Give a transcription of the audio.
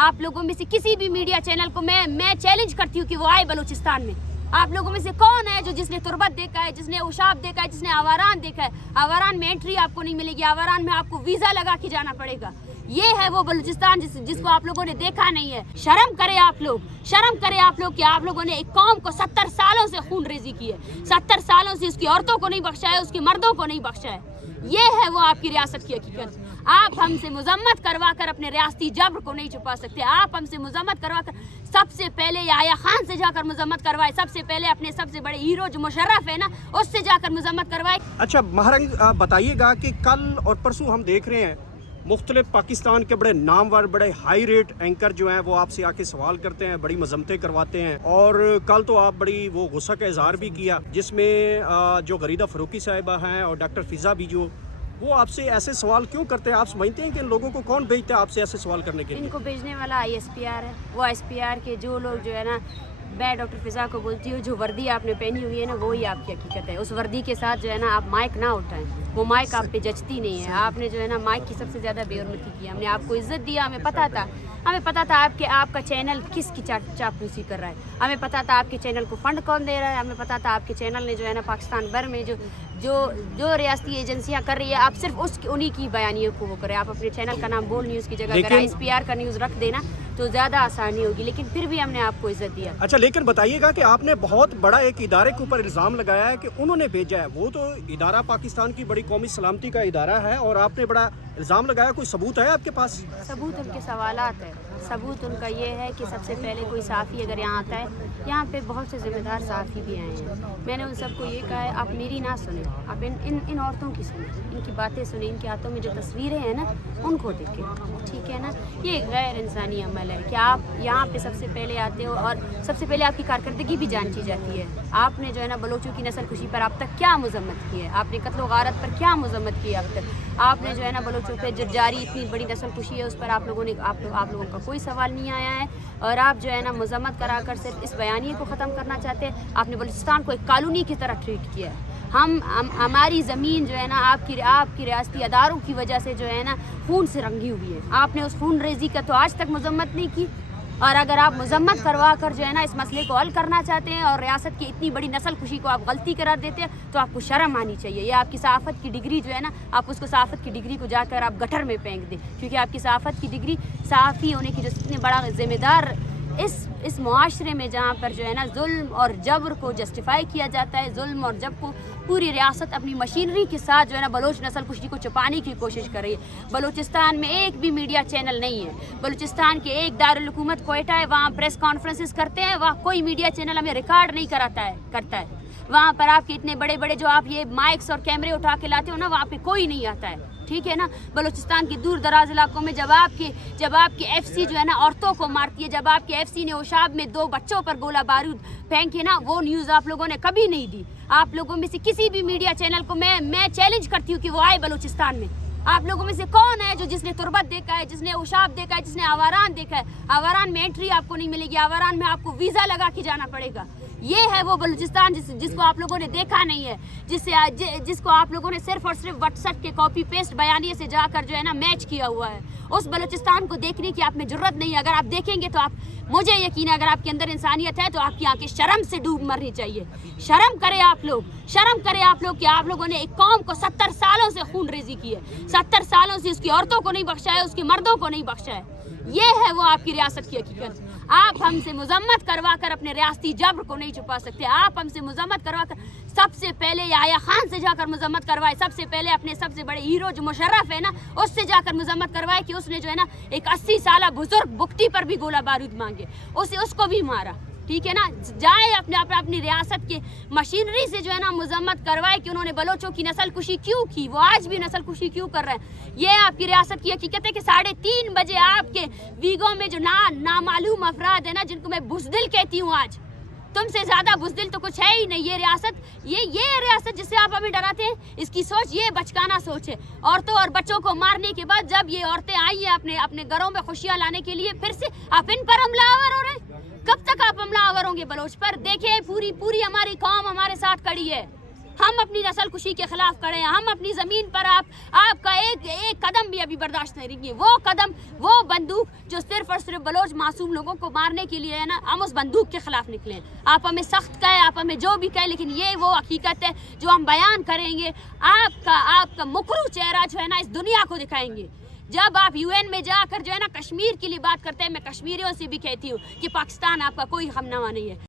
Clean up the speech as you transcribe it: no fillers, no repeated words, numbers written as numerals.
आप लोगों में से किसी भी मीडिया चैनल को मैं चैलेंज करती हूँ कि वो आए बलूचिस्तान में। आप लोगों में से कौन है जो जिसने तुर्बत देखा है, जिसने उशाब देखा है, जिसने आवारान देखा है? आवारान में एंट्री आपको नहीं मिलेगी, आवारान में आपको वीज़ा लगा के जाना पड़ेगा। ये है वो बलूचिस्तान जिसको आप लोगों ने देखा नहीं है। शर्म करें आप लोग, शर्म करें आप लोग कि आप लोगों ने एक कौम को 70 सालों से खून रेजी की है, 70 सालों से उसकी औरतों को नहीं बख्शा है, उसके मर्दों को नहीं बख्शा है। ये है वो आपकी रियासत की हकीकत। आप हमसे मजम्मत करवा कर अपने रियासती जब्र को नहीं छुपा सकते। आप हमसे मजम्मत करवा कर सबसे पहले याया खान से जाकर मजम्मत करवाए, सबसे पहले अपने सबसे बड़े हीरो जो मुशर्रफ है ना, उससे जाकर मजम्मत करवाए। अच्छा महारंग, बताइएगा कि कल और परसों हम देख रहे हैं मुख्तलिफ पाकिस्तान के बड़े नामवर, बड़े हाई रेट एंकर जो हैं वो आपसे आके सवाल करते हैं, बड़ी मजम्मतें करवाते हैं। और कल तो आप बड़ी वो गुस्सा का इजहार भी किया, जिसमें जो गरीदा फरूकी साहिबा हैं और डॉक्टर फिज़ा भी जो वो आपसे ऐसे सवाल क्यों करते हैं? आप समझते हैं कि इन लोगों को कौन भेजता है आपसे ऐसे सवाल करने के लिए? इनको भेजने वाला ISPR है। वो ISPR के जो लोग जो है ना, मैं डॉक्टर फिज़ा को बोलती हूँ, जो वर्दी आपने पहनी हुई है ना, वही आपकी हकीकत है। उस वर्दी के साथ जो है ना आप माइक ना उठाएं, वो माइक आप पे जचती नहीं है। आपने जो है ना माइक की सबसे ज़्यादा बेहरमती की। हमने आपको इज्जत दिया, हमें पता था आपका चैनल किसकी चापलूसी कर रहा है, हमें पता था आपके चैनल को फंड कौन दे रहा है, हमें पता था आपके चैनल ने जो है ना पाकिस्तान भर में जो रियासती एजेंसियां कर रही है, आप सिर्फ उन्हीं की बयानियों को वो करें। आप अपने चैनल का नाम बोल न्यूज़ की जगह अगर ISPR का न्यूज़ रख देना तो ज़्यादा आसानी होगी, लेकिन फिर भी हमने आपको इज्जत दिया। अच्छा, लेकिन बताइएगा कि आपने बहुत बड़ा एक इदारे के ऊपर इल्ज़ाम लगाया है कि उन्होंने भेजा है। वो तो इदारा पाकिस्तान की बड़ी कौमी सलामती का इदारा है और आपने बड़ा इल्ज़ाम लगाया। कोई सबूत है आपके पास? सबूत उनके सवालात है। सबूत उनका ये है कि सबसे पहले कोई सहाफ़ी अगर यहाँ आता है, यहाँ पे बहुत से ज़िम्मेदार सहाफ़ी भी आए हैं। मैंने उन सबको ये कहा है, आप मेरी ना सुने, आप इन औरतों की सुने, इनकी बातें सुने, इनके हाथों में जो तस्वीरें हैं ना उनको देखें, ठीक है ना। ये गैर इंसानी अमल है कि आप यहाँ पे सबसे पहले आते हो और सबसे पहले आपकी कारकर्दगी भी जांची जाती है। आपने जो है ना बलोचों की नस्ल खुशी पर आप तक क्या मजम्मत की है, आपने कत्ल गारत पर क्या मजम्मत की है अब तक। आपने जो है ना बलोचों पे जो जारी इतनी बड़ी नस्ल खुशी है उस पर आप लोगों का कोई सवाल नहीं आया है। और आप जो है ना मजम्मत कराकर सिर्फ इस बयानिए को ख़त्म करना चाहते हैं। आपने बलूचिस्तान को एक कॉलोनी की तरह ट्रीट किया है। हमारी ज़मीन जो है ना आपकी रियासती अदारों की वजह से जो है ना खून से रंगी हुई है। आपने उस खून रेजी का तो आज तक मजम्मत नहीं की। और अगर आप मजम्मत करवा कर जो है ना इस मसले को हल करना चाहते हैं और रियासत की इतनी बड़ी नस्ल खुशी को आप गलती करार देते हैं तो आपको शर्म आनी चाहिए। ये आपकी सहाफ़त की डिग्री जो है ना, आप उसको सहाफ़त की डिग्री को जाकर आप गटर में फेंक दें, क्योंकि आपकी सहाफ़त की डिग्री सहाफ़ी होने की जो इतने बड़ा ज़िम्मेदार इस मुआशरे में जहाँ पर जो है ना जुल्म और जबर को जस्टिफाई किया जाता है, जुल्म और जबर को पूरी रियासत अपनी मशीनरी के साथ जो है ना बलोच नस्ल कुशी को छुपाने की कोशिश कर रही है। बलूचिस्तान में एक भी मीडिया चैनल नहीं है। बलूचिस्तान के एक दारुल हुकूमत कोयटा है, वहाँ प्रेस कॉन्फ्रेंसेस करते हैं, वहाँ कोई मीडिया चैनल हमें रिकॉर्ड नहीं करता है। वहाँ पर आपके इतने बड़े बड़े जो आप ये माइक्स और कैमरे उठा के लाते हो ना, वहाँ पे कोई नहीं आता है, ठीक है ना। बलूचिस्तान के दूर दराज इलाकों में जब आपकी FC जो है ना औरतों को मारती है, जब आपकी FC ने ओशाब में 2 बच्चों पर गोला बारूद फेंके ना, वो न्यूज़ आप लोगों ने कभी नहीं दी। आप लोगों में से किसी भी मीडिया चैनल को मैं चैलेंज करती हूँ कि वो आए बलूचिस्तान में। आप लोगों में से कौन है जो जिसने तुर्बत देखा है, जिसने उशाब देखा है, जिसने आवारान देखा है? आवारान में एंट्री आपको नहीं मिलेगी, आवारान में आपको वीज़ा लगा के जाना पड़ेगा। ये है वो बलूचिस्तान जिसको आप लोगों ने देखा नहीं है, जिसको आप लोगों ने सिर्फ और सिर्फ व्हाट्सएप के कॉपी पेस्ट बयानिए से जाकर जो है ना मैच किया हुआ है। उस बलूचिस्तान को देखने की आप में जरूरत नहीं है। अगर आप देखेंगे तो आप, मुझे यकीन है, अगर आपके अंदर इंसानियत है तो आपकी आंखें शर्म से डूब मरनी चाहिए। शर्म करें आप लोग कि आप लोगों ने एक कौम को 70 सालों से खून रेजी की है, 70 सालों से उसकी औरतों को नहीं बख्शा है, उसके मर्दों को नहीं बख्शा है। ये है वो आपकी रियासत की हकीकत। आप हमसे मजम्मत करवा कर अपने रियासती जब्र को नहीं छुपा सकते। आप हमसे मजम्मत करवा कर सबसे पहले याया खान से जाकर मजम्मत करवाए, सबसे पहले अपने सबसे बड़े हीरो जो मुशर्रफ है ना उससे जाकर मजम्मत करवाए कि उसने जो है ना एक 80 साल बुजुर्ग बुकटी पर भी गोला बारूद मांगे, उसको भी मारा, ठीक है ना। जाए अपनी रियासत के मशीनरी से जो है ना मजम्मत करवाए कि उन्होंने बलोचों की नस्ल कुशी क्यों की, वो आज भी नस्ल कुशी क्यों कर रहे हैं। ये आपकी रियासत की हकीकत है कि 3:30 बजे आपके वीगो में जो नामालूम अफराद है ना, जिनको मैं बुज़दिल कहती हूँ, आज तुमसे ज्यादा बुज़दिल तो कुछ है ही नहीं। ये रियासत जिससे आप हमें डराते हैं, इसकी सोच ये बचकाना सोच है। औरतों और बच्चों को मारने के बाद जब ये औरतें आई हैं अपने घरों में खुशियां लाने के लिए, फिर से आप इन पर हमलावर हो रहे हैं। कब तक आप हमलावर होंगे बलोच पर? देखिए पूरी हमारी कौम हमारे साथ खड़ी है, ہم اپنی نسل کشی کے خلاف کھڑے ہیں. ہم اپنی زمین پر آپ کا ایک قدم بھی ابھی برداشت نہیں کریں گے. وہ قدم, وہ بندوق جو صرف اور صرف بلوچ معصوم لوگوں کو مارنے کے لیے ہے نا, ہم اس بندوق کے خلاف نکلے ہیں. آپ ہمیں سخت کہیں, آپ ہمیں جو بھی کہیں, لیکن یہ وہ حقیقت ہے جو ہم بیان کریں گے. آپ کا مکرو چہرہ جو ہے نا اس دنیا کو دکھائیں گے. جب آپ UN میں جا کر جو ہے نا کشمیر کے لیے بات کرتے ہیں, میں کشمیریوں سے بھی کہتی ہوں کہ پاکستان آپ کا کوئی ہم نوا نہیں ہے.